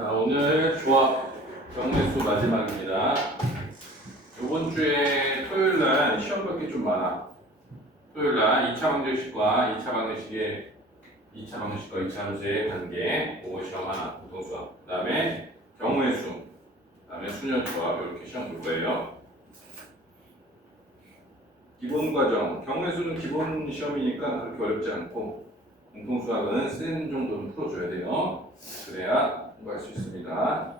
자, 오늘 조합 경매수 마지막입니다. 이번 주에 토요일 날 시험 볼 게 좀 많아. 토요일 날 2차 방정식과 2차 방정식의 2차 방정식과 2차 함수의 관계, 그거 시험 하나, 공통수학. 그 다음에 경우의 수, 그 다음에 수년 조합, 이렇게 시험 볼 거예요. 기본 과정, 경우의 수는 기본 시험이니까 그렇게 어렵지 않고, 공통수학은 센 정도는 풀어줘야 돼요. 그래야 공부할 수 있습니다.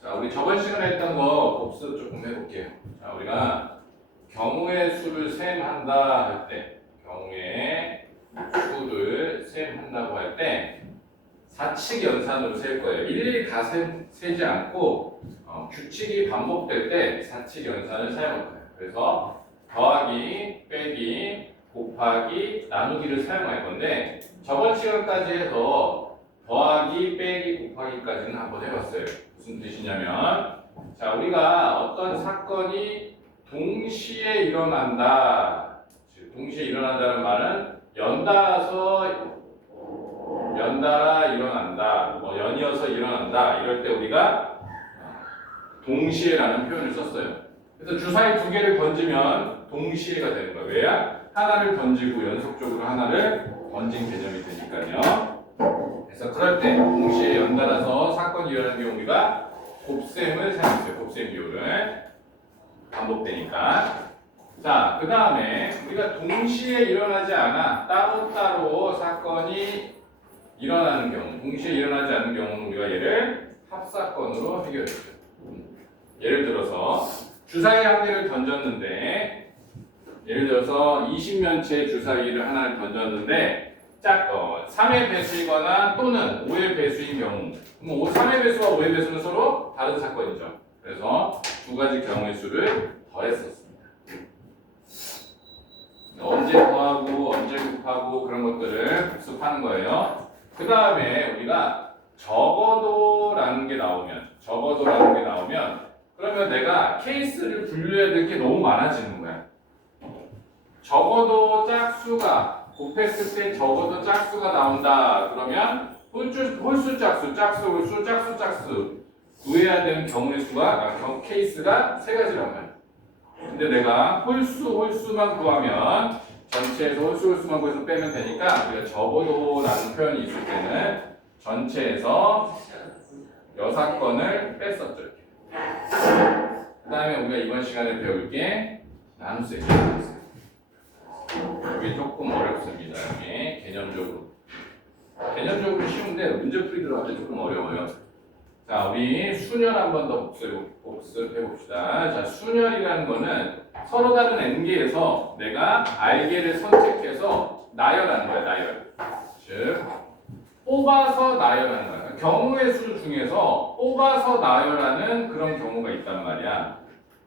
자, 우리 저번 시간에 했던 거 복습 조금 해볼게요. 자, 우리가 경우의 수를 셈한다 할 때, 경우의 수를 셈한다고 할 때 사칙 연산으로 셀 거예요. 일일이 다 세지 않고 규칙이 반복될 때 사칙 연산을 사용할 거예요. 그래서 더하기, 빼기, 곱하기, 나누기를 사용할 건데 저번 시간까지 해서 더하기, 빼기, 곱하기까지는 한번 해봤어요. 무슨 뜻이냐면, 자, 우리가 어떤 사건이 동시에 일어난다. 즉, 동시에 일어난다는 말은 연달아 일어난다. 뭐 연이어서 일어난다. 이럴 때 우리가 동시에라는 표현을 썼어요. 그래서 주사위 두 개를 던지면 동시에가 되는 거예요. 왜야? 하나를 던지고 연속적으로 하나를 던진 개념이 되니까요. 그래서 그럴 때 동시에 연달아서 사건이 일어나는 경우 우리가 곱셈을 사용했어요. 곱셈 비율을 반복되니까. 자, 그 다음에 우리가 동시에 일어나지 않아 따로따로 사건이 일어나는 경우, 동시에 일어나지 않는 경우는 우리가 얘를 합사건으로 해결했죠. 예를 들어서 주사위 한 개를 던졌는데, 예를 들어서 20면체 주사위를 하나를 던졌는데 3의 배수이거나 또는 5의 배수인 경우, 그럼 3의 배수와 5의 배수는 서로 다른 사건이죠. 그래서 두 가지 경우의 수를 더했었습니다. 언제 더하고 언제 곱하고 그런 것들을 복습하는 거예요. 그 다음에 우리가 적어도라는 게 나오면 그러면 내가 케이스를 분류해야 될 게 너무 많아지는 거야. 적어도 짝수가 곱했을 때 적어도 짝수가 나온다. 그러면 홀수 짝수 구해야 되는 경우의 수가 케이스가 세 가지란 말이야. 근데 내가 홀수만 구하면 전체에서 홀수만 구해서 빼면 되니까 우리가 적어도라는 표현이 있을 때는 전체에서 여사건을 뺐었죠. 이렇게. 그 다음에 우리가 이번 시간에 배울 게 나눗셈. 이게 조금 어렵습니다. 이게 개념적으로 쉬운데 문제풀이 들어갈 때 조금 어려워요. 자, 우리 수열 한 번 더 복습해 봅시다. 자, 수열이라는 거는 서로 다른 n개에서 내가 r개를 선택해서 나열하는 거야. 나열. 즉 뽑아서 나열하는 거야. 경우의 수 중에서 뽑아서 나열하는 그런 경우가 있단 말이야.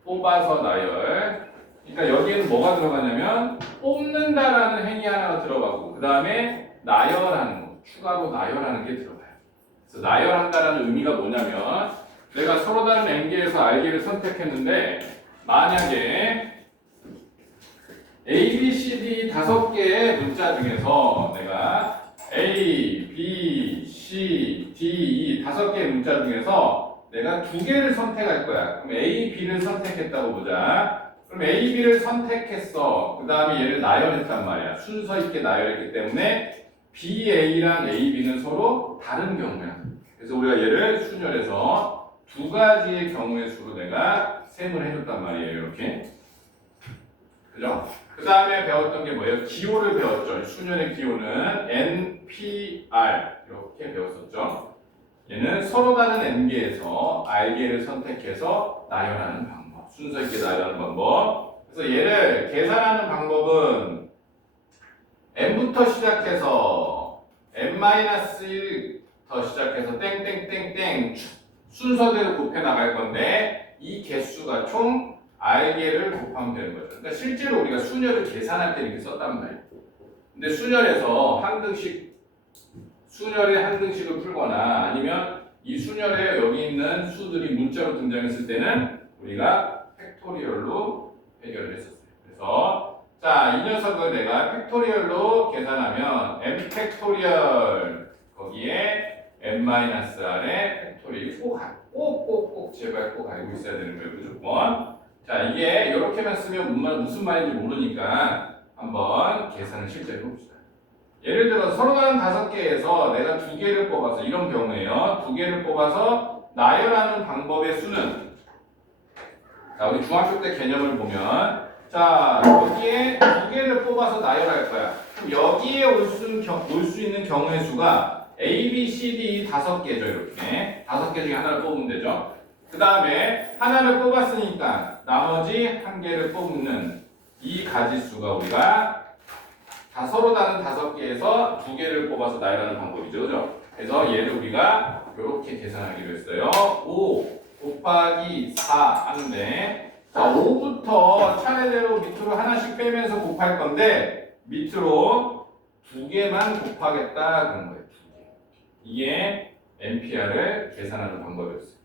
뽑아서 나열. 그러니까 여기에는 뭐가 들어가냐면 뽑는다라는 행위 하나가 들어가고 그 다음에 나열하는 거, 추가로 나열하는 게 들어가요. 그래서 나열한다라는 의미가 뭐냐면 내가 서로 다른 n개에서 r개를 선택했는데 만약에 A, B, C, D 5개의 문자 중에서 내가 A, B, C, D 이 5개의 문자 중에서 내가 2개를 선택할 거야. 그럼 A, B를 선택했다고 보자. 그럼 A, B를 선택했어. 그 다음에 얘를 나열했단 말이야. 순서 있게 나열했기 때문에 B, A랑 A, B는 서로 다른 경우야. 그래서 우리가 얘를 순열해서 두 가지의 경우의 수로 내가 셈을 해줬단 말이에요. 이렇게. 그죠? 그 다음에 배웠던 게 뭐예요? 기호를 배웠죠. 순열의 기호는 NPR. 이렇게 배웠었죠. 얘는 서로 다른 n개에서 r개를 선택해서 나열하는 방법. 순서 있게 나열하는 방법. 그래서 얘를 계산하는 방법은 n부터 시작해서 n-1부터 시작해서 땡땡땡땡 순서대로 곱해 나갈 건데 이 개수가 총 r개를 곱하면 되는 거죠. 그러니까 실제로 우리가 순열을 계산할 때 이렇게 썼단 말이에요. 근데 순열에서 순열의 한 등식을 풀거나 아니면 이 순열에 여기 있는 수들이 문자로 등장했을 때는 우리가 팩토리얼로 해결을 했었어요. 그래서 자, 이 녀석을 내가 팩토리얼로 계산하면 n 팩토리얼 거기에 n-r의 팩토리얼. 꼭꼭꼭 제발 꼭 알고 있어야 되는 거예요. 무조건. 자, 이게 이렇게만 쓰면 무슨 말인지 모르니까 한번 계산을 실제 해봅시다. 예를 들어 서로 다른 5개에서 내가 2개를 뽑아서 이런 경우에요. 2개를 뽑아서 나열하는 방법의 수는, 자, 우리 중학교 때 개념을 보면, 자, 여기에 2개를 뽑아서 나열할 거야. 그럼 여기에 올 수 있는 경우의 수가 A, B, C, D 5개죠. 이렇게 5개 중에 하나를 뽑으면 되죠. 그 다음에 하나를 뽑았으니까 나머지 1개를 뽑는 이 가지수가 우리가 다 서로 다른 5개에서 2개를 뽑아서 나열하는 방법이죠. 그죠? 그래서 얘를 우리가 이렇게 계산하기로 했어요. 5 곱하기 4 하는데, 자, 5부터 차례대로 밑으로 하나씩 빼면서 곱할 건데 밑으로 2개만 곱하겠다 그런 거예요. 2개. 이게 NPR을 계산하는 방법이었어요.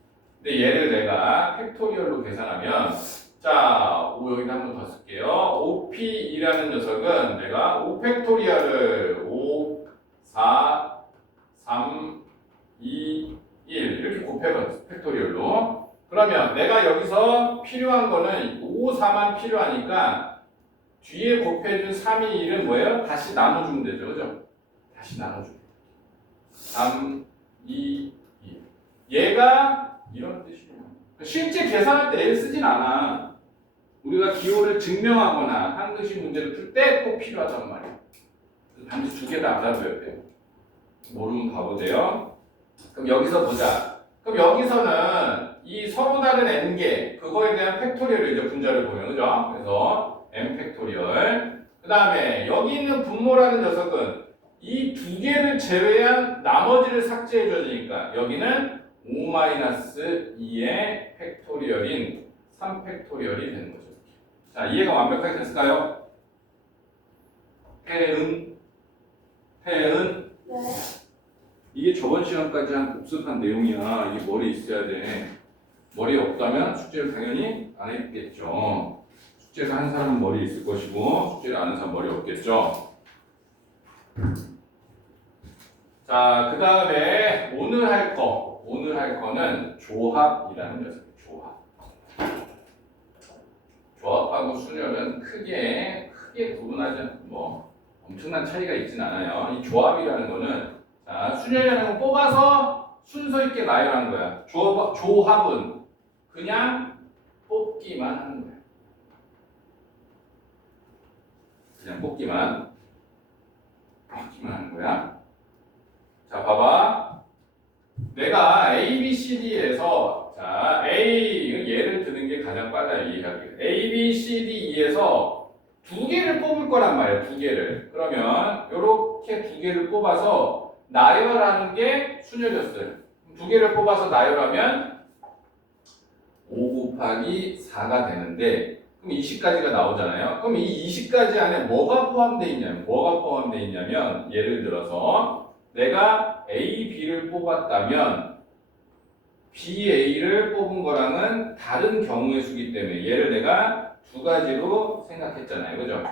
근데 얘를 내가 팩토리얼로 계산하면, 자, 여기다 한 번 더 쓸게요. OP이라는 녀석은 내가 5팩토리얼을 5, 4, 3, 2, 1 이렇게 곱해봤어요. 팩토리얼로. 그러면 내가 여기서 필요한 거는 5, 4만 필요하니까 뒤에 곱해준 3, 2, 1은 뭐예요? 다시 나눠주면 되죠. 그죠? 다시 나눠주면 3, 2, 1. 얘가 이런 뜻이에요. 실제 계산할 때 얘를 쓰진 않아. 우리가 기호를 증명하거나 한글식 문제를 풀 때 꼭 필요하단 말이에요. 반드시 2개 다 알아둬야 돼요. 모르면 바보돼요. 그럼 여기서 보자. 그럼 여기서는 이 서로 다른 n개, 그거에 대한 팩토리얼을 이제 분자를 보면, 그죠? 그래서 n 팩토리얼. 그 다음에 여기 있는 분모라는 녀석은 이 2개를 제외한 나머지를 삭제해줘야 되니까 여기는 5-2의 팩토리얼인 3팩토리얼이 되는 거죠. 자, 이해가 완벽하게 됐을까요? 태은? 네. 이게 저번 시간까지 한 복습한 내용이야. 이게 머리에 있어야 돼. 머리에 없다면 숙제를 당연히 안 했겠죠. 숙제를 한 사람은 머리에 있을 것이고 숙제를 안 한 사람은 머리에 없겠죠. 자, 그 다음에 오늘 할 거는 조합이라는 녀석이에요. 조합하고 순열은 크게 구분하지, 뭐 엄청난 차이가 있진 않아요. 이 조합이라는 거는, 자, 순열이라는 건 뽑아서 순서 있게 나열하는 거야. 조합은 그냥 뽑기만 하는 거야. 그냥 뽑기만 하는 거야. 자, 봐봐. 내가 A, B, C, D에서, 자, 예를 드는 게 가장 빨라요. 이해하기. A, B, C, D, E에서 2개를 뽑을 거란 말이에요. 2개를. 그러면 이렇게 2개를 뽑아서 나열하는 게 순열이었어요. 2개를 뽑아서 나열하면 5 곱하기 4가 되는데, 그럼 20까지가 나오잖아요. 그럼 이 20까지 안에 뭐가 포함되어 있냐면, 예를 들어서 내가 A, B를 뽑았다면 B, A를 뽑은 거랑은 다른 경우의 수기 때문에 얘를 내가 2가지로 생각했잖아요. 그죠?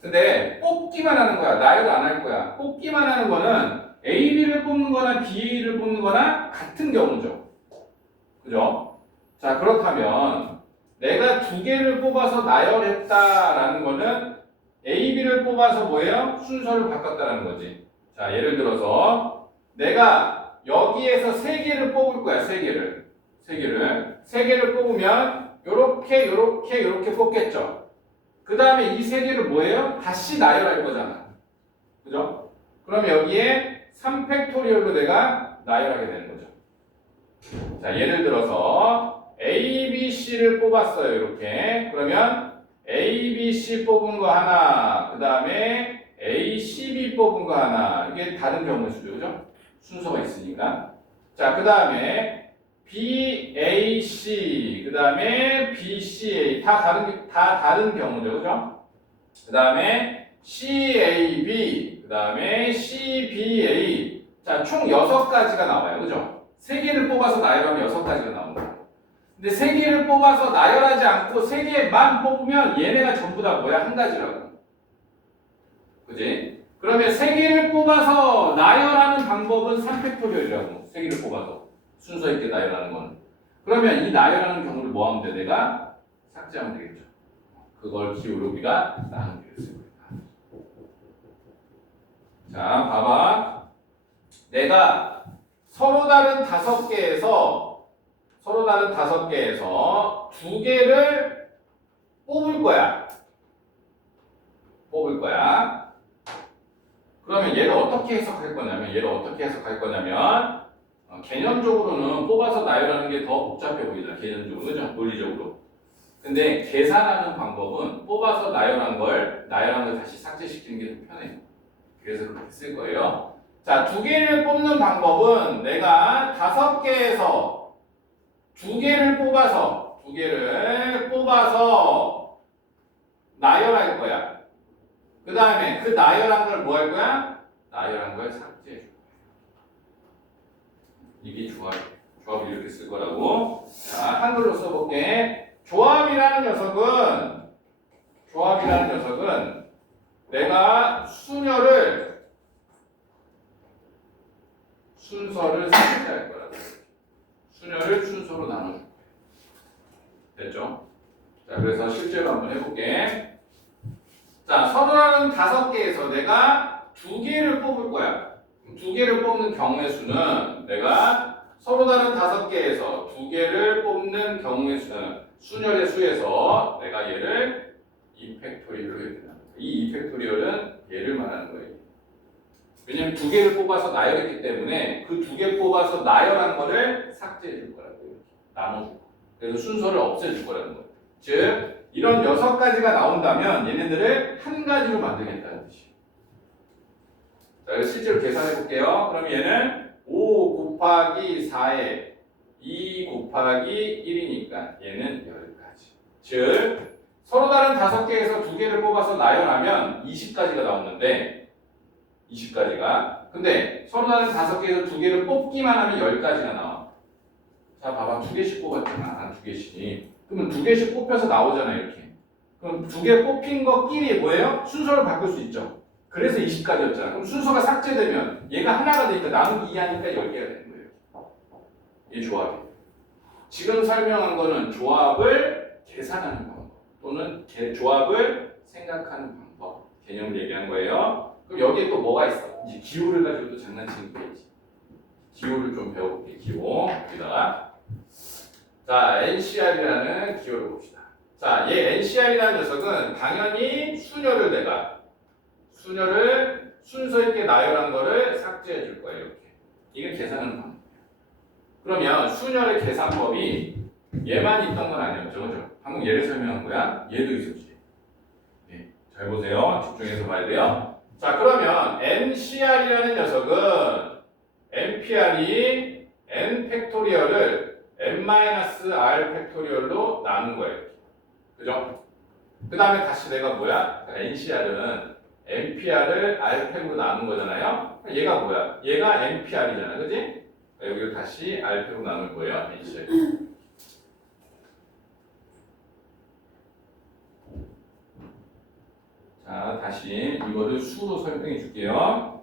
근데 뽑기만 하는 거야. 나열 안 할 거야. 뽑기만 하는 거는 A, B를 뽑는 거나 B, A를 뽑는 거나 같은 경우죠. 그죠? 자, 그렇다면 내가 2개를 뽑아서 나열했다라는 거는 A, B를 뽑아서 뭐예요? 순서를 바꿨다라는 거지. 자, 예를 들어서 내가 여기에서 3개를 뽑을 거야. 3개를 뽑으면 요렇게 뽑겠죠. 그 다음에 이 3개를 뭐예요? 다시 나열할 거잖아. 그죠? 그럼 여기에 3팩토리얼로 내가 나열하게 되는 거죠. 자, 예를 들어서 A, B, C를 뽑았어요. 이렇게. 그러면 A, B, C 뽑은 거 하나, 그 다음에 A, C, B 뽑은 거 하나. 이게 다른 경우의 수죠. 그죠? 순서가 있으니까. 자, 그 다음에 B, A, C, 그 다음에 B, C, A. 다 다른 경우죠. 그죠? 그 다음에 C, A, B, 그 다음에 C, B, A. 자, 총 6가지가 나와요. 그죠? 3개를 뽑아서 나열하면 6가지가 나옵니다. 근데 3개를 뽑아서 나열하지 않고 3개만 뽑으면 얘네가 전부 다 뭐야? 한 가지라고. 그지? 그러면 3개를 뽑아서 나열하는 방법 방법은 3팩토리얼이라고. 세 개를 뽑아서 순서 있게 나열하는 거는. 그러면 이 나열하는 경우를 뭐 하면 돼? 내가 삭제하면 되겠죠. 그걸 기호로 우리가 나누기로 했습니다. 자, 봐봐. 내가 서로 다른 5개에서 두 개를 뽑을 거야. 그러면 얘를 어떻게 해석할 거냐면 개념적으로는 뽑아서 나열하는 게 더 복잡해 보이잖아. 개념적으로, 그죠? 논리적으로. 근데 계산하는 방법은 뽑아서 나열한 걸 다시 삭제시키는 게 더 편해요. 그래서 그렇게 쓸 거예요. 자, 두 개를 뽑는 방법은 내가 5개에서 두 개를 뽑아서 나열할 거야. 그 다음에 그 나열한 걸 뭐 할 거야? 나열한 걸 삭제해 줄 거야. 이게 조합이에요. 조합을 이렇게 쓸 거라고. 자, 한글로 써볼게. 조합이라는 녀석은 내가 순서를 삭제할 거라고. 순서를 순서로 나눠줄 거예요. 됐죠? 자, 그래서 실제로 한번 해볼게. 자, 서로라는 5개에서 내가 2개를 뽑을 거야. 2개를 뽑는 경우의 수는 내가 서로 다른 5개에서 2개를 뽑는 경우의 수는 순열의 수에서 내가 얘를 2팩토리얼로 해야 된다. 이 2팩토리얼은 얘를 말하는 거예요. 왜냐면 2개를 뽑아서 나열했기 때문에 그 2개 뽑아서 나열한 거를 삭제해 줄 거라고요. 나눠줄 거. 그래서 순서를 없애줄 거라는 거예요. 즉, 이런 6가지가 나온다면 얘네들을 한 가지로 만들겠다는 뜻이에요. 자, 그래서 실제로 계산해 볼게요. 그럼 얘는 5 곱하기 4에 2 곱하기 1이니까 얘는 10가지. 즉, 서로 다른 5개에서 2개를 뽑아서 나열하면 20가지가 나오는데 20가지가. 근데 서로 다른 5개에서 2개를 뽑기만 하면 10가지가 나와. 자, 봐봐. 2개씩 뽑았잖아. 2개씩. 그러면 2개씩 뽑혀서 나오잖아, 이렇게. 그럼 2개 뽑힌 것끼리 뭐예요? 순서를 바꿀 수 있죠. 그래서 20가지였잖아. 그럼 순서가 삭제되면 얘가 하나가 되니까 나누기 2 하니까 10개가 되는 거예요. 이 조합이. 지금 설명한 거는 조합을 계산하는 방법 또는 조합을 생각하는 방법, 개념을 얘기한 거예요. 그럼 여기에 또 뭐가 있어? 이제 기호를 가지고 또 장난치는 게 있지. 기호를 좀 배워볼게. 기호. 여기다가. 자, NCR이라는 기호를 봅시다. 자, 얘 NCR이라는 녀석은 당연히 순열을 순서 있게 나열한 거를 삭제해 줄 거예요. 이렇게. 이게 계산하는 방법이에요. 그러면 순열의 계산법이 얘만 있던 건 아니었죠. 그죠? 방금 얘를 설명한 거야. 얘도 있었지. 네. 잘 보세요. 집중해서 봐야 돼요. 자, 그러면 NCR이라는 녀석은 NPR이 N 팩토리얼을 N-R 팩토리얼로 나눈 거예요. 그죠? 그 다음에 다시 내가 뭐야? NCR은 NPR을 R팩으로 나눈 거잖아요? 얘가 뭐야? 얘가 NPR이잖아. 그지? 여기를 다시 R팩으로 나눌 거예요. NCR. 자, 다시 이거를 수로 설명해 줄게요.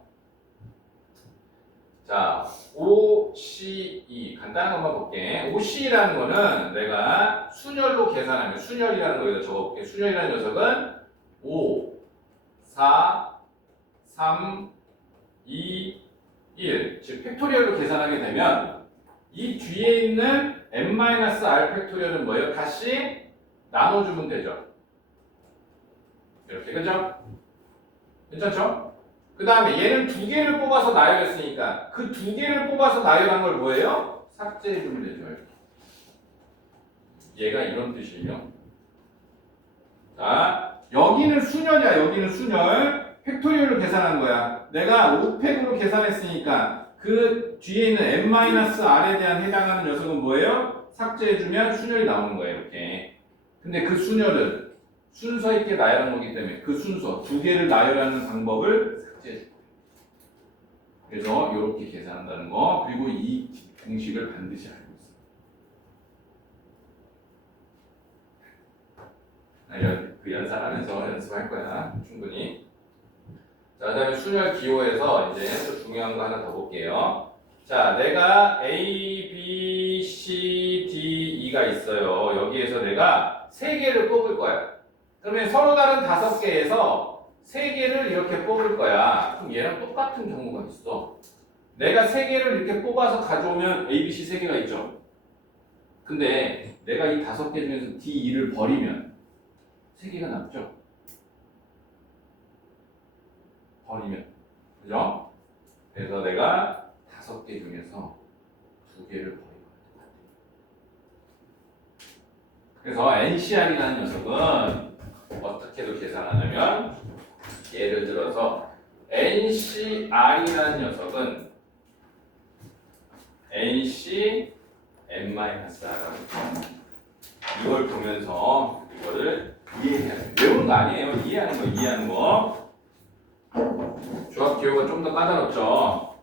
자, OCE 간단한 것만 볼게. OCE라는 거는 내가 순열로 계산하면 순열이라는 거에다 적어볼게. 순열이라는 녀석은 5, 4, 3, 2, 1. 즉 팩토리얼로 계산하게 되면 이 뒤에 있는 n-r 팩토리얼은 뭐예요? 다시 나눠주면 되죠. 이렇게, 그죠? 괜찮죠? 그 다음에 얘는 2개를 뽑아서 나열했으니까 그 2개를 뽑아서 나열한 걸 뭐예요? 삭제해주면 되죠. 이렇게. 얘가 이런 뜻이에요. 자, 여기는 순열이야. 여기는 순열. 팩토리얼로 계산한 거야. 내가 5팩으로 계산했으니까 그 뒤에 있는 n-r에 대한 해당하는 녀석은 뭐예요? 삭제해주면 순열이 나오는 거예요. 이렇게. 근데 그 순열은 순서 있게 나열한 거기 때문에 그 순서 2개를 나열하는 방법을 삭제해 줄 거예요. 그래서 이렇게 계산한다는 거. 그리고 이 공식을 반드시 알고 있어요. 그 연산하면서 연습할 거야. 충분히. 자, 그다음에 순열 기호에서 이제 또 중요한 거 하나 더 볼게요. 자, 내가 A, B, C, D, E가 있어요. 여기에서 내가 세 개를 뽑을 거야. 그러면 서로 다른 5개에서 세 개를 이렇게 뽑을 거야. 그럼 얘랑 똑같은 경우가 있어. 내가 세 개를 이렇게 뽑아서 가져오면 A, B, C 세 개가 있죠. 근데 내가 이 5개 중에서 D, E를 버리면 세 개가 남죠. 버리면. 그죠? 그래서 내가 5개 중에서 2개를 버리면 돼. 그래서 NCR이라는 녀석은 어떻게도 계산하냐면 예를 들어서 NCR이라는 녀석은 NC n-r라고 이걸 보면서 이거를 이해해야 돼요. 외우는 거 아니에요. 이해하는 거, 이해하는 거. 조합 기호가 좀 더 까다롭죠.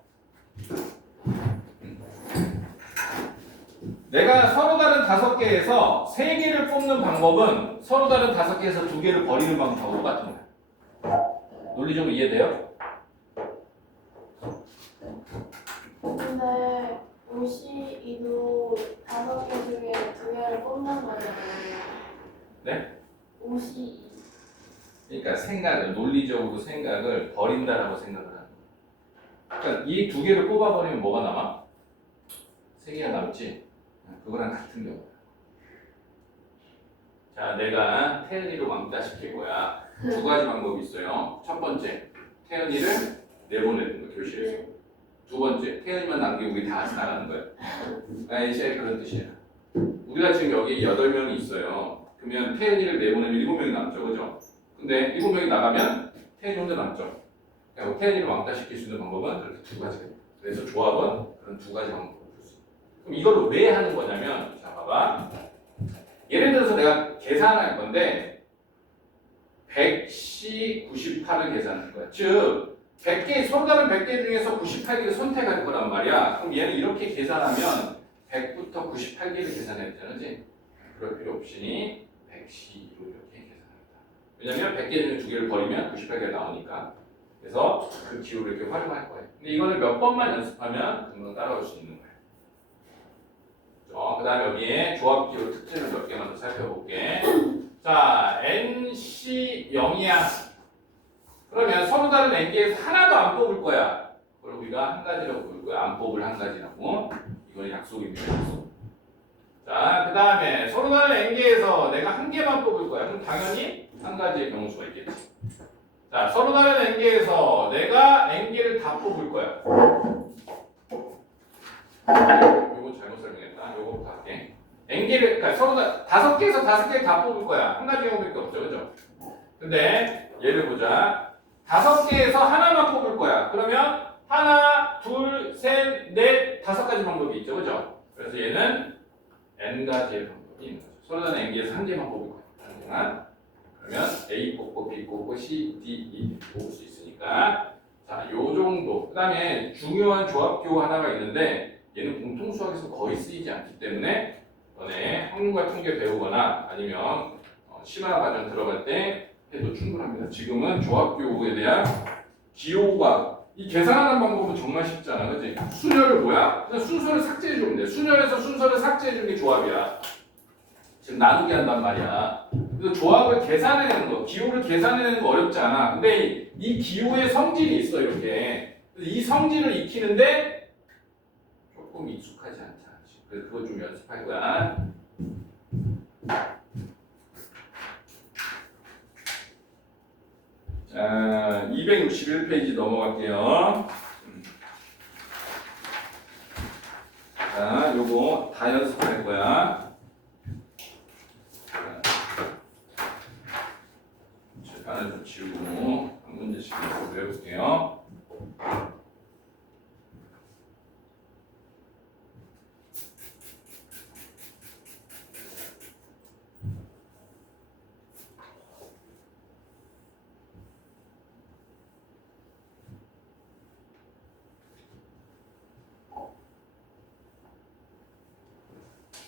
내가 서로 다른 5개에서 3개를 뽑는 방법은 서로 다른 5개에서 2개를 버리는 방법하고 똑같은 거야. 논리적으로 이해돼요? 근데 OCE도 5개 중에 2개를 뽑는 거잖아요. 네? OCE. 그러니까 생각을, 논리적으로 생각을 버린다라고 생각을 하는 거야. 그러니까 이 2개를 뽑아버리면 뭐가 남아? 3개가 남지? 그거랑 같은 경우야. 자, 내가 태연이를 왕따시킬 거야. 2가지 방법이 있어요. 첫 번째, 태연이를 내보내는 거, 교실에서. 네. 2번째, 태연이만 남기고 우리 다 같이 나가는 거야. NCR이 그런 뜻이야. 우리가 지금 여기 8명이 있어요. 그러면 태연이를 내보내면 7명이 남죠, 그죠? 근데 7명이 나가면 태연이 혼자 남죠. 그러니까 태연이를 왕따시킬 수 있는 방법은 이렇게 2가지가 있어요. 그래서 조합은 그런 2가지 방법을 볼 수 있어요. 그럼 이걸 왜 하는 거냐면, 자, 봐봐. 예를 들어서 내가 계산할 건데 100C 98을 계산할 거야. 즉 100개, 서로 다른 100개 중에서 98개를 선택할 거란 말이야. 그럼 얘는 이렇게 계산하면 100부터 98개를 계산해야 되잖아지. 그럴 필요 없으니 100C로 이렇게 계산합니다. 왜냐면 100개 중에 2개를 버리면 98개가 나오니까. 그래서 그 기호를 이렇게 활용할 거예요. 근데 이거를 몇 번만 연습하면 금방 따라올 수 있는 거예요. 그 다음에 여기에 조합 기호 특징을 몇 개만 더 살펴볼게. 자, NC 0이야. 그러면 서로 다른 N개에서 하나도 안 뽑을 거야. 그걸 우리가 한 가지라고 부를 거야. 안 뽑을 한 가지라고. 이건 약속입니다. 약속. 자, 그 다음에 서로 다른 N개에서 내가 한 개만 뽑을 거야. 그럼 당연히 한 가지의 경우수가 있겠지. 자, 서로 다른 N개에서 내가 N개를 다 뽑을 거야. 요거 잘못 설명했다. 요거부터 할게. N개를, 그러니까 서로 5개에서 5개 다 뽑을 거야. 한 가지 경우밖에 없죠. 그죠? 근데 예를 보자. 5개에서 하나만 뽑을 거야. 그러면 하나, 둘, 셋, 넷, 5가지 방법이 있죠. 그죠? 그래서 얘는 N가지의 방법이 있는 거죠. 서로 다른 N개에서 한 개만 뽑을 거야. 한 개만. 그러면 A 뽑고 B 뽑고 C, D, E 뽑을 수 있으니까. 자, 요 정도. 그 다음에 중요한 조합기호 하나가 있는데 얘는 공통수학에서 거의 쓰이지 않기 때문에 너네 확률과 통계 배우거나 아니면 심화 과정 들어갈 때 해도 충분합니다. 지금은 조합기호에 대한 기호가 이 계산하는 방법은 정말 쉽잖아, 그렇지? 순열을 뭐야? 그냥 순서를 삭제해주면 돼. 순열에서 순서를 삭제해주는 게 조합이야. 지금 나누기 한단 말이야. 그래서 조합을 계산해내는 거, 기호를 계산해내는 거 어렵지 않아. 근데 이 기호의 성질이 있어, 이렇게. 그래서 이 성질을 익히는데 조금 익숙하지 않다. 그래서 그거 좀 연습할 거야. 자, 261페이지 넘어갈게요. 자, 요거 다 연습할 거야. 칠판을 좀 지우고 한 문제씩 배워볼게요.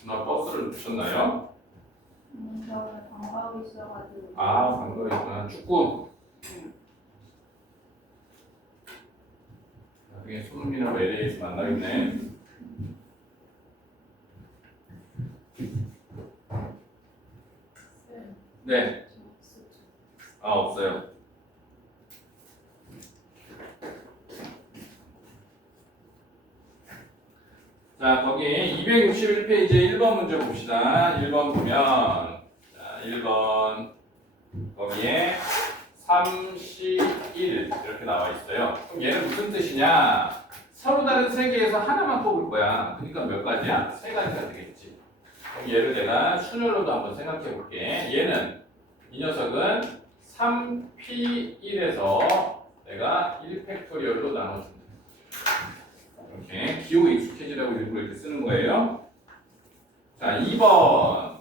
나 버스를 놓쳤나요? 저 오늘 방과후 있어가지고. 아, 방금 있구나. 축구. 나중에 손흥민하고 LA에서 만나겠네. 네. 아, 없어요. 자, 거기 261페이지에 1번 문제 봅시다. 1번 보면, 자, 1번 거기에 31 이렇게 나와 있어요. 그럼 얘는 무슨 뜻이냐? 서로 다른 세 개에서 하나만 뽑을 거야. 그러니까 몇 가지야? 세 가지가 되겠지. 그럼 얘를 내가 순열로도 한번 생각해 볼게. 얘는 이 녀석은 3P1에서 내가 1팩토리얼로 나눠준다. 이렇게 기호에 익숙해지라고 일부러 이렇게 쓰는 거예요. 자, 2번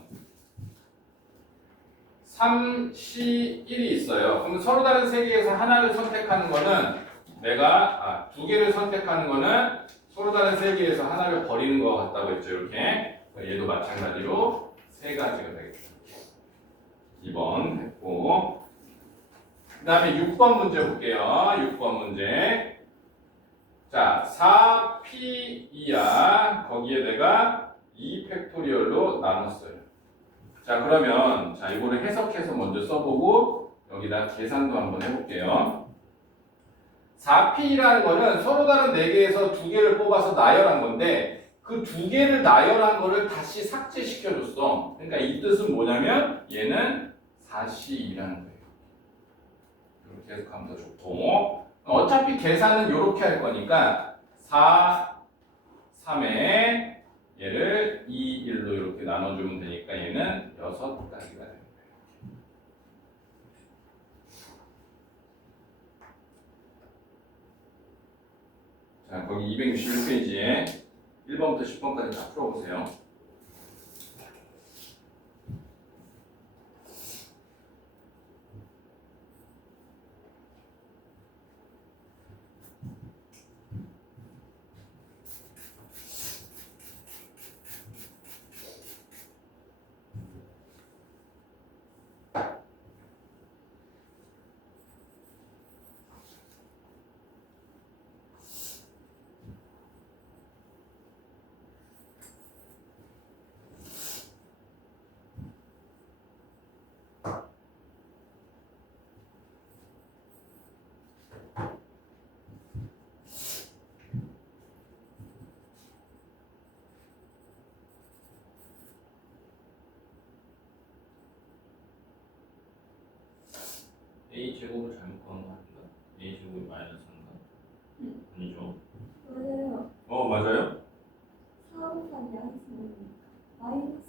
3C1이 있어요. 그럼 서로 다른 세 개에서 하나를 선택하는 거는 내가 두 개를 선택하는 거는 서로 다른 세 개에서 하나를 버리는 것 같다고 했죠. 이렇게 얘도 마찬가지로 세 가지가 되겠습니다. 2번 했고, 그 다음에 6번 문제 볼게요. 6번 문제. 자, 4P2야. 거기에 내가 2팩토리얼로 나눴어요. 자, 그러면 자, 이거를 해석해서 먼저 써보고 여기다 계산도 한번 해볼게요. 4P라는 거는 서로 다른 4개에서 2개를 뽑아서 나열한 건데 그 2개를 나열한 거를 다시 삭제시켜줬어. 그러니까 이 뜻은 뭐냐면 얘는 4C2라는 거예요. 이렇게 해석하면 더 좋고, 어차피 계산은 이렇게 할 거니까 4, 3에 얘를 2, 1로 이렇게 나눠주면 되니까 얘는 6가지가 되는 거예요. 자, 거기 261페이지에 1번부터 10번까지 다 풀어보세요. A제곱을 잘못 구한 거 아닌가? A제곱이 마이너스인가? 아니죠. 맞아요. 맞아요? 4곱하기 마이너스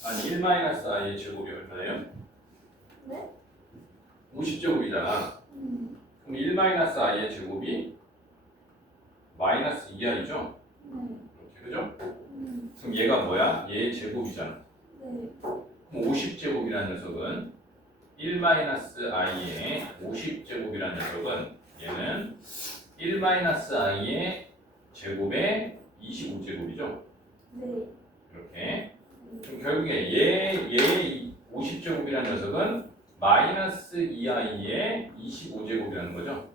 4. 아니 1-i의 제곱이 얼마예요? 네? 50제곱이잖아. 그럼 1-i의 제곱이 마이너스 2i죠? 네. 이렇게 그죠? 그럼 얘가 뭐야? 얘의 제곱이잖아. 네. 그럼 50제곱이라는 녀석은 1-i의 50제곱이라는 녀석은 얘는 1-i의 제곱의 25제곱이죠? 네. 이렇게. 그럼 결국에 얘의 50제곱이라는 녀석은 마이너스 2i의 25제곱이라는 거죠?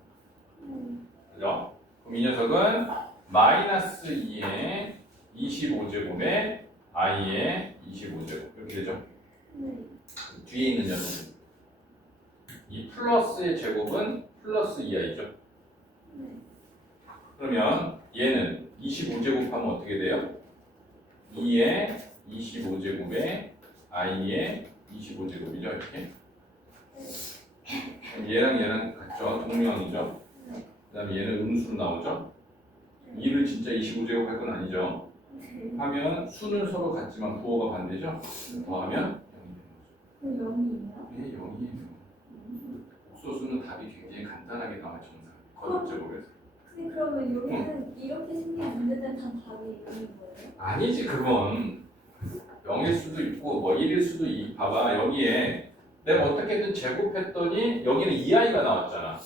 그죠? 그럼 이 녀석은 마이너스 2의 25제곱에 i의 25제곱 이렇게 되죠? 네. 뒤에 있는 녀석은 이 플러스의 제곱은 플러스 2i죠? 네. 그러면 얘는 25제곱 하면 어떻게 돼요? 2의 25제곱에 i의 25제곱이죠 이렇게. 얘랑 얘랑 같죠? 동명이죠? 네. 그 다음에 얘는 음수로 나오죠? 2를 진짜 25제곱 할 건 아니죠? 네. 하면 수는 서로 같지만 부호가 반대죠? 더하면 0이 되는 거죠. 그럼 0이에요? 네, 0이에요. 복소수는 답이 굉장히 간단하게 나와요. 정상. 거듭제곱에서. 근데 그러면 여기는 이렇게 생긴 문제는 다 답이 있는 거예요? 아니지 그건 0일 수도 있고 뭐 1일 수도 봐봐 여기에 내가 어떻게든 제곱했더니 여기는 2i가 나왔잖아.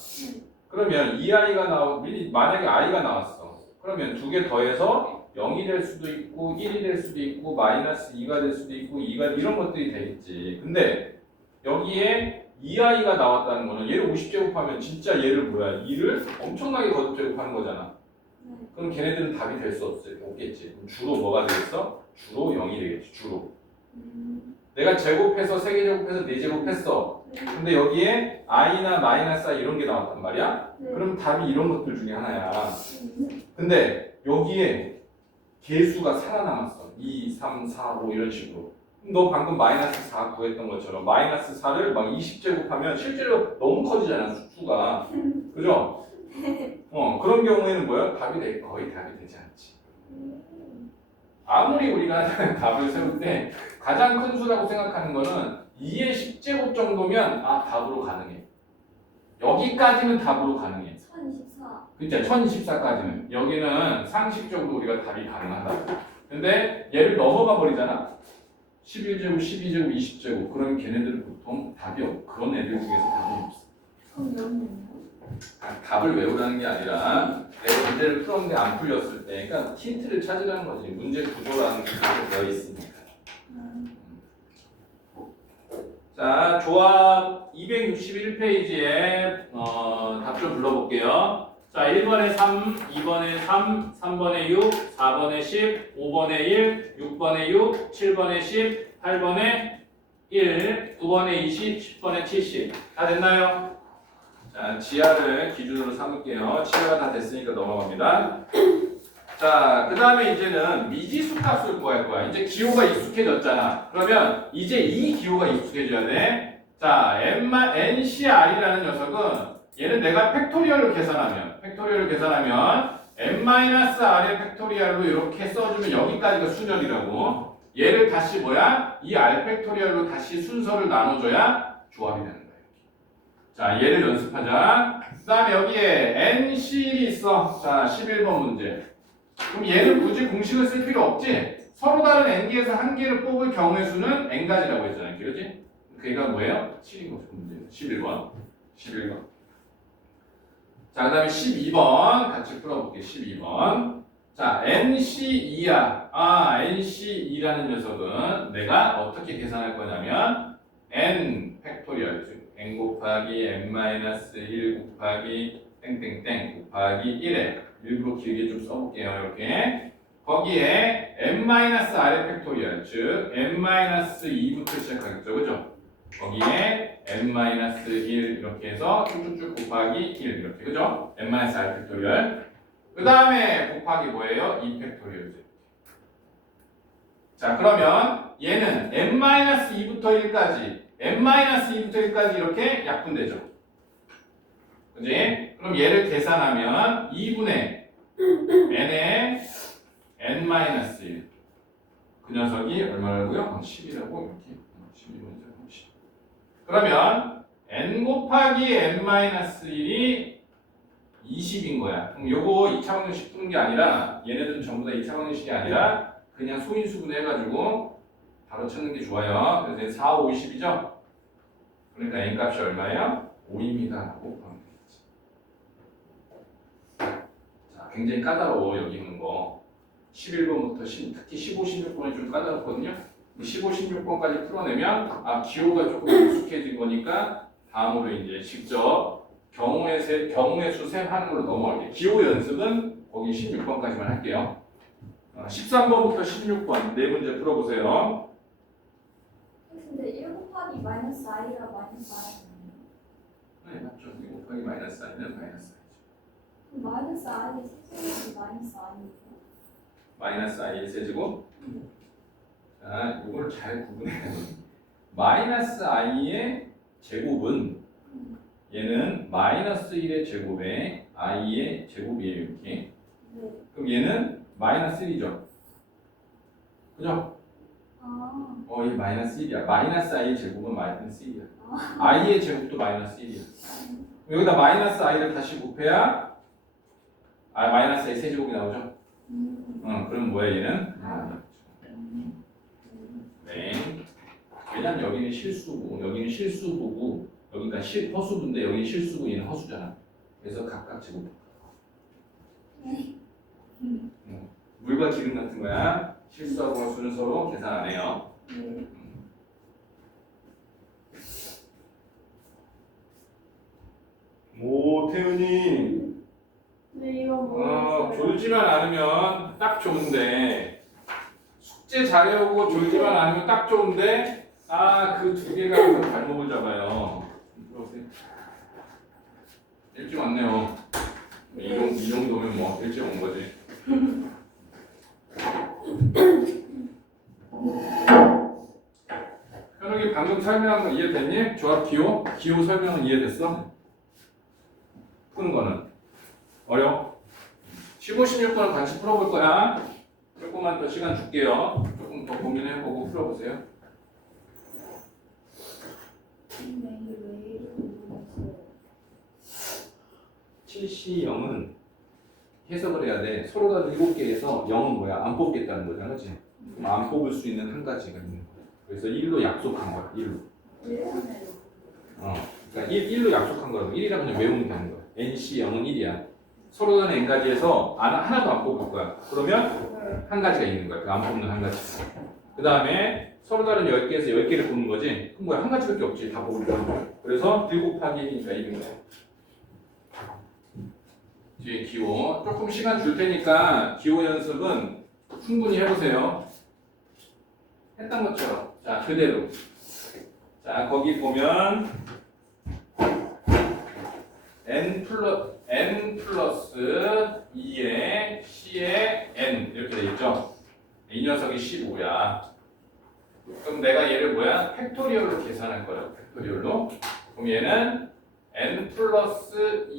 그러면 2i가 만약에 i가 나왔어. 그러면 두 개 더해서 0이 될 수도 있고 1이 될 수도 있고 마이너스 2가 될 수도 있고 2가 이런 것들이 되겠지. 근데 여기에 2i가 나왔다는 거는 얘를 50제곱하면 진짜 얘를 뭐야? 2를 엄청나게 거듭제곱하는 거잖아. 네. 그럼 걔네들은 답이 될 수 없겠지. 그럼 주로 뭐가 되겠어? 주로 0이 되겠지. 주로. 내가 제곱해서 3개 제곱해서 4제곱 했어. 네. 근데 여기에 i나 마이너스 i 이런 게 나왔단 말이야. 네. 그럼 답이 이런 것들 중에 하나야. 근데 여기에 개수가 살아남았어. 2, 3, 4, 5 이런 식으로. 그럼 너 방금 마이너스 4 구했던 것처럼 마이너스 4를 막 20제곱하면 실제로 너무 커지잖아. 수가. 그죠? 그런 경우에는 뭐야? 거의 답이 되지 않지. 아무리 우리가 답을 세울 때 가장 큰 수라고 생각하는 거는 2의 10제곱 정도면 답으로 가능해. 여기까지는 답으로 가능해. 1024. 그쵸? 1024까지는. 여기는 상식적으로 우리가 답이 가능하다. 근데 얘를 넘어가 버리잖아? 11제곱, 12제곱, 20제곱. 그러면 걔네들은 보통 답이 없고 그런 애들 중에서 답이 없어. 그럼 여기는요? 답을 외우라는 게 아니라 내가 문제를 풀었는데 안 풀렸을 때 그러니까 힌트를 찾으라는 거지. 문제 구조라는 게 되어 있으니까. 자, 조합 261페이지에 답 좀 불러볼게요. 자, 1번에 3, 2번에 3, 3번에 6, 4번에 10, 5번에 1, 6번에 6, 7번에 10, 8번에 1, 9번에 20, 10번에 70. 다 됐나요? 자, 지하를 기준으로 삼을게요. 치료가 다 됐으니까 넘어갑니다. 자, 그 다음에 이제는 미지수 값을 구할 거야. 이제 기호가 익숙해졌잖아. 그러면 이제 이 기호가 익숙해져야 돼. 자, NCR이라는 녀석은 얘는 내가 팩토리얼로 계산하면 n-r의 팩토리얼로 이렇게 써주면 여기까지가 순열이라고. 얘를 다시 뭐야? 이 r 팩토리얼로 다시 순서를 나눠줘야 조합이 되는 거야. 자, 얘를 연습하자. 그 다음에 여기에 NC이 있어. 자, 11번 문제. 그럼 얘는 굳이 공식을 쓸 필요 없지? 서로 다른 n개에서 한 개를 뽑을 경우의 수는 n가지라고 했잖아요. 그렇지? 그게 뭐예요? 7인 거죠. 문제 11번. 자, 그 다음에 12번 같이 풀어볼게요. 12번. 자, NC2야. NC2라는 녀석은 내가 어떻게 계산할 거냐면 n 팩토리얼, 즉 n 곱하기 n-1 곱하기 땡땡땡 곱하기 1에 일부러 길게 좀 써볼게요. 이렇게 거기에 n-r의 팩토리얼, 즉 n-2부터 시작하겠죠. 그죠? 거기에 n-1 이렇게 해서 쭉쭉쭉 곱하기 1 이렇게. 그죠? n-r 팩토리얼. 그 다음에 곱하기 뭐예요? 2 팩토리얼. 자, 그러면 얘는 n-2부터 1까지 n-2부터 1까지 이렇게 약분되죠. 그지? 그럼 얘를 계산하면 2분의 n의 n-1 그 녀석이 얼마라고요? 10이라고 이렇게 12분의 10. 그러면 n 곱하기 n-1이 20인 거야. 그럼 요거 2차방정식 푸는 게 아니라 얘네들은 전부 다 2차방정식이 아니라 그냥 소인수분 해가지고 바로 찾는 게 좋아요. 그래서 4, 5, 20이죠? 그러니까 n 값이 얼마예요? 5입니다 하고 하면 되겠지. 자, 굉장히 까다로워 여기 있는 거. 11번부터 특히 15, 16번이 좀 까다롭거든요. 15, 16번까지 풀어내면 기호가 조금 익숙해진 거니까 다음으로 이제 직접 경우의 수 셈하는 걸로 넘어갈게요. 기호 연습은 거기 16번까지만 할게요. 13번부터 16번 네 문제 풀어보세요. 근데 1 곱하기 마이너스 i가 마이너스 i. 네, 맞죠. 1 곱하기 마이너스 i는 마이너스 i죠. 그럼 마이너스 i의 세제곱이 마이너스 i니까. 마이너스 i의 세제곱. 자, 이걸 잘 구분해야 돼요. 마이너스 i의 제곱은 얘는 마이너스 1의 제곱에 i의 제곱이에요. 이렇게. 네. 그럼 얘는 마이너스 1이죠. 그죠? 얘 마이너스 1이야. 마이너스 i의 제곱은 마이너스 1이야. i의 제곱도 마이너스 1이야. 여기다 마이너스 i를 다시 곱해야 마이너스 i 세제곱이 나오죠? 그럼 뭐야 얘는? 네. 왜냐면 여기는 실수고 여기는 실수보고 여기가 허수인데 여기는 실수고 얘는 허수잖아. 그래서 각각 제곱. 물과 기름 같은 거야. 실수하고 허수는 서로 계산 안 해요. 태은이. 근데 이거 모르겠어요. 졸지만 않으면 딱 좋은데 숙제 잘해오고 졸지만 않으면 딱 좋은데 그 두 개가 발목을 잡아요. 들어오세요. 일찍 왔네요. 이 정도면 뭐 일찍 온 거지. 현욱이 방금 설명한 거 이해됐니? 조합 기호? 기호 설명은 이해됐어? 푸는 거는 어려워? 15, 16번은 같이 풀어볼 거야. 조금만 더 시간 줄게요. 조금 더 고민해보고 풀어보세요. 근데 이게 왜 이렇게 모르겠어요. 7시 0은 해석을 해야 돼. 서로 다른 7개에서 0은 뭐야? 안 뽑겠다는 거잖아, 그치? 그럼 안 뽑을 수 있는 한 가지가 있는 거야. 그래서 1로 약속한 거야, 1로. 이래요. 그러니까 1로 약속한 거라고. 1이라 그냥 외우면 되는 거야. NC 0은 1이야. 서로 다른 n가지에서 하나도 안 뽑을 거야. 그러면 한 가지가 있는 거야. 그 안 뽑는 한 가지. 그 다음에 서로 다른 10개에서 10개를 뽑는 거지. 그럼 뭐야? 한 가지밖에 없지. 다 뽑을 거야. 그래서 1 곱하기 1이니까 1인 거야. 뒤에 기호. 조금 시간 줄 테니까 기호 연습은 충분히 해보세요. 했던 것처럼. 자, 그대로. 자, 거기 보면 n 플러스 2에 c에 n 이렇게 돼 있죠. 이 녀석이 15야. 그럼 내가 얘를 뭐야? 팩토리얼로 계산할 거라고. 팩토리얼로. 그럼 얘는 n 플러스